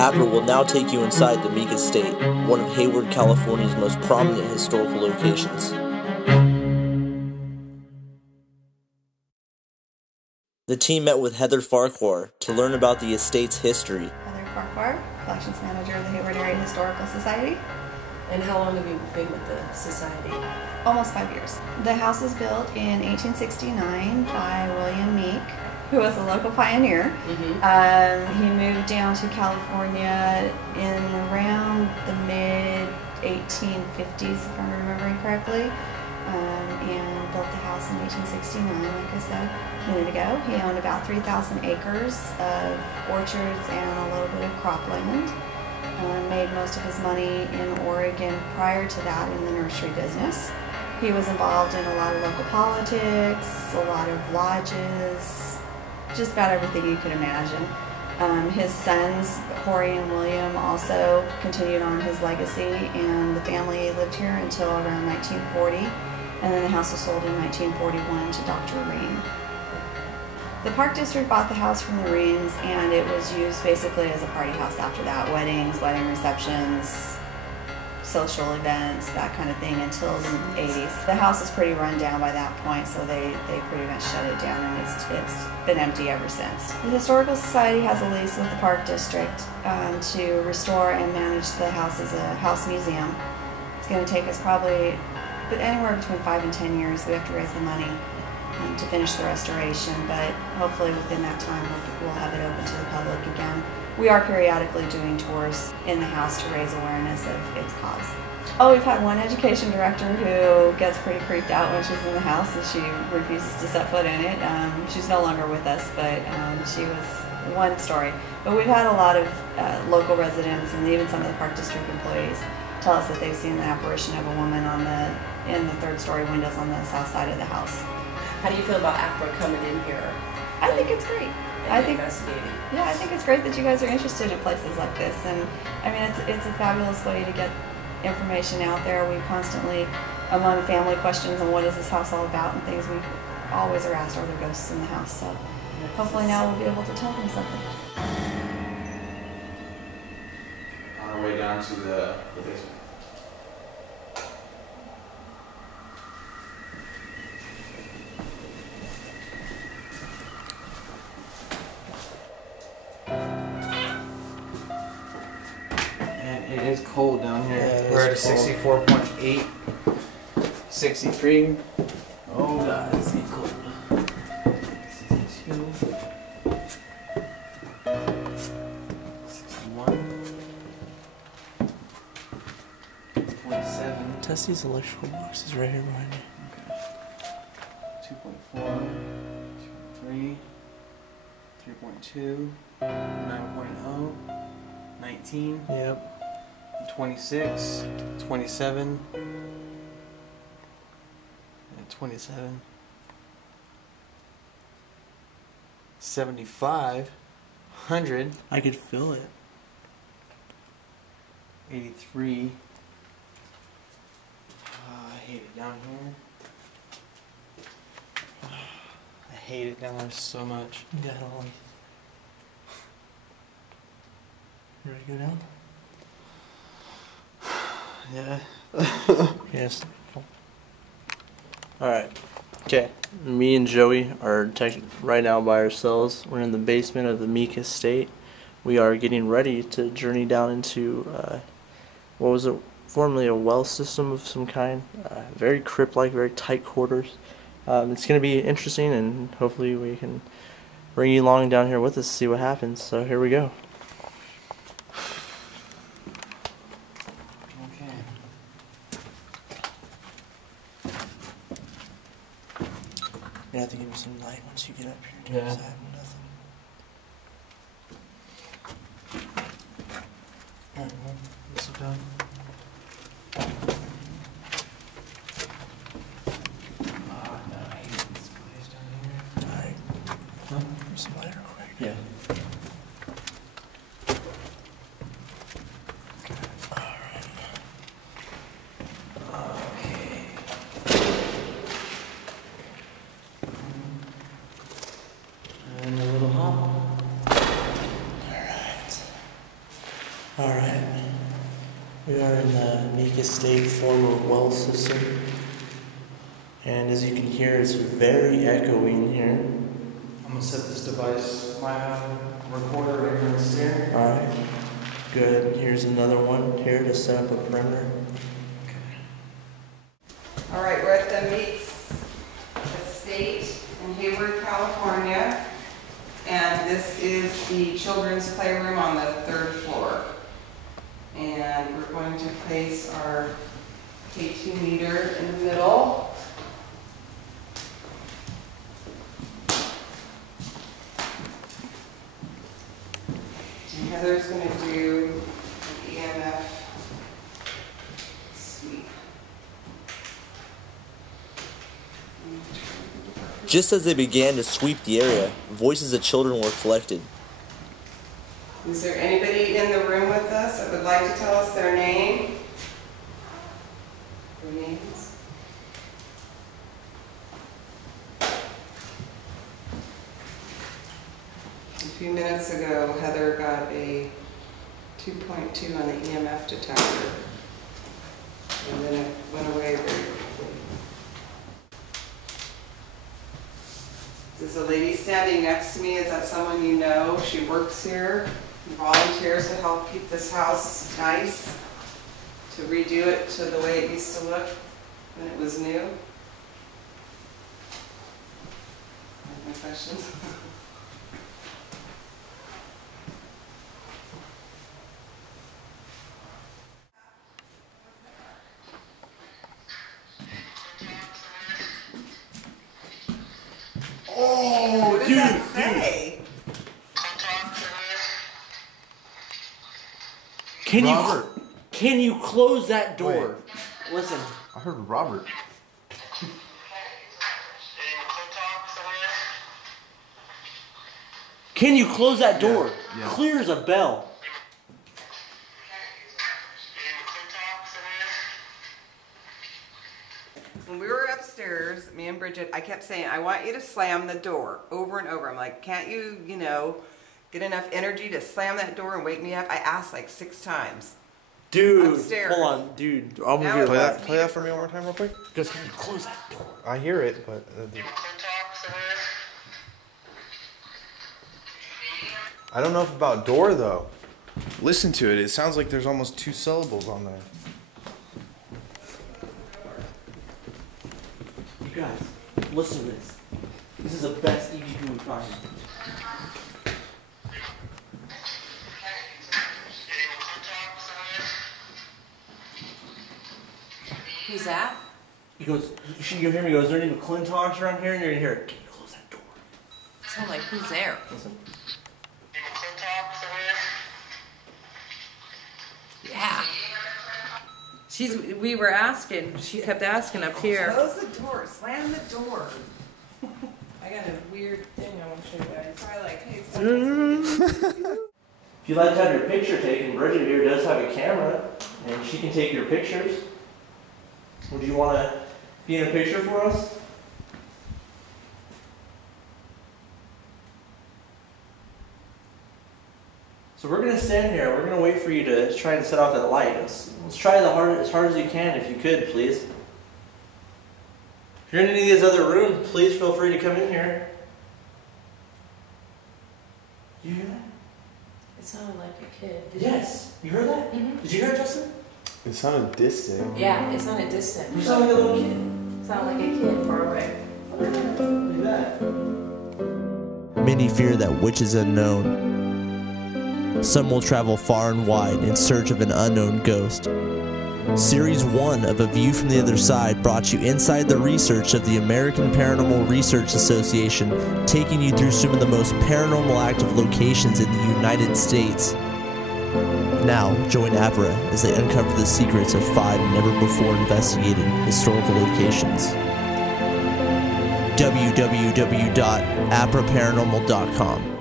APRA will now take you inside the Meek Estate, one of Hayward, California's most prominent historical locations. The team met with Heather Farquhar to learn about the estate's history. Heather Farquhar, Collections Manager of the Hayward Area Historical Society. And how long have you been with the society? Almost 5 years. The house was built in 1869 by William Meek, who was a local pioneer. He moved down to California in around the mid-1850s, if I'm remembering correctly, and built the house in 1869, like I said a minute ago. He owned about 3,000 acres of orchards and a little bit of cropland. Made most of his money in Oregon prior to that in the nursery business. He was involved in a lot of local politics, a lot of lodges, just about everything you could imagine. His sons, Corey and William, also continued on his legacy, and the family lived here until around 1940, and then the house was sold in 1941 to Dr. Ream. The Park District bought the house from the Reams, and it was used basically as a party house after that. Weddings, wedding receptions, social events, that kind of thing until the 80s. The house is pretty run down by that point, so they pretty much shut it down, and it's been empty ever since. The Historical Society has a lease with the Park District to restore and manage the house as a house museum. It's going to take us probably anywhere between 5 and 10 years. We have to raise the money to finish the restoration, but hopefully within that time we'll have it open to the public again. We are periodically doing tours in the house to raise awareness of its cause. Oh, we've had one education director who gets pretty creeped out when she's in the house and she refuses to set foot in it. She's no longer with us, but she was one story. But we've had a lot of local residents and even some of the Park District employees tell us that they've seen the apparition of a woman in the third-story windows on the south side of the house. How do you feel about APRA coming in here? I think it's great. I think it's great that you guys are interested in places like this, and I mean it's a fabulous way to get information out there. We constantly, among family questions on what is this house all about and things, we always are asked, are there ghosts in the house? So hopefully now we'll be able to tell them something. On our way down to the basement. It is cold down here. Yeah, we're at a 64.8, 63. Oh, God, it's cold. 62, 61, 27. Test these electrical boxes right here behind you. Okay. 2.4, 3.2, 9.0, 19. Yep. 26, 27, and 27, 75, 100. I could feel it. 83. I hate it down here. I hate it down there so much. Yeah, I don't like it. You ready to go down? Yeah. Yes. Alright. Okay. Me and Joey are right now by ourselves. We're in the basement of the Meek Estate. We are getting ready to journey down into what was formerly a well system of some kind. Very crypt-like, very tight quarters. It's going to be interesting, and hopefully we can bring you along down here with us to see what happens. So here we go. You have to give me some light once you get up here. Yeah. I have nothing. Alright, well, let's sit down. Oh, no, I hate this place down here. Alright. Huh? There's some light real quick. Yeah. Estate former well system. And as you can hear, it's very echoey in here. I'm gonna set this device, my recorder right here on the stair. Alright, good. Here's another one here to set up a perimeter. All right, we're at the Meek Estate in Hayward, California. And this is the children's playroom on the 3rd floor. And we're going to place our K2 meter in the middle. And Heather's going to do an EMF sweep. Just as they began to sweep the area, voices of children were collected. Is there anybody in the room with us that would like to tell us their name? Their names? A few minutes ago, Heather got a 2.2 on the EMF detector, and then it went away very quickly. There's a lady standing next to me. Is that someone you know? She works here, volunteers to help keep this house nice, to redo it to the way it used to look when it was new. Any questions? Oh, What does that say? Can you close that door? Wait. Listen. I heard Robert. Can you close that door? Yeah. Clear as a bell. When we were upstairs, me and Bridget, I kept saying, I want you to slam the door over and over. I'm like, can't you, get enough energy to slam that door and wake me up? I asked like 6 times. Dude, Upstairs. hold on, dude. I'm Now gonna it get was- Play that for me one more time real quick. Just can you close that door? I hear it, but I don't know if about door though. Listen to it. It sounds like there's almost 2 syllables on there. You guys, listen to this. This is the best EVP we find. Who's that? He goes, you hear me? He goes, is there any McClintocks around here? And you're gonna hear, can you close that door? Sound like who's there? Listen. Yeah. We were asking. She kept asking up here. Close the door, slam the door. I got a weird thing I want to show you guys. Probably like, hey, stop. If you'd like to have your picture taken, Bridget here does have a camera, and she can take your pictures. Would you want to be in a picture for us? So we're going to stand here. We're going to wait for you to try and set off that light. Let's try as hard as you can, if you could, please. If you're in any of these other rooms, please feel free to come in here. You hear that? It sounded like a kid. Yes. You heard that? Mhm. Did you hear it, Justin? It sounded distant. Yeah, it sounded distant. You sound like a little kid. It sounded like a kid far away. Look at that. Many fear that which is unknown. Some will travel far and wide in search of an unknown ghost. Series 1 of A View from the Other Side brought you inside the research of the American Paranormal Research Association, taking you through some of the most paranormal active locations in the United States. Now, join APRA as they uncover the secrets of 5 never-before investigated historical locations. www.apraparanormal.com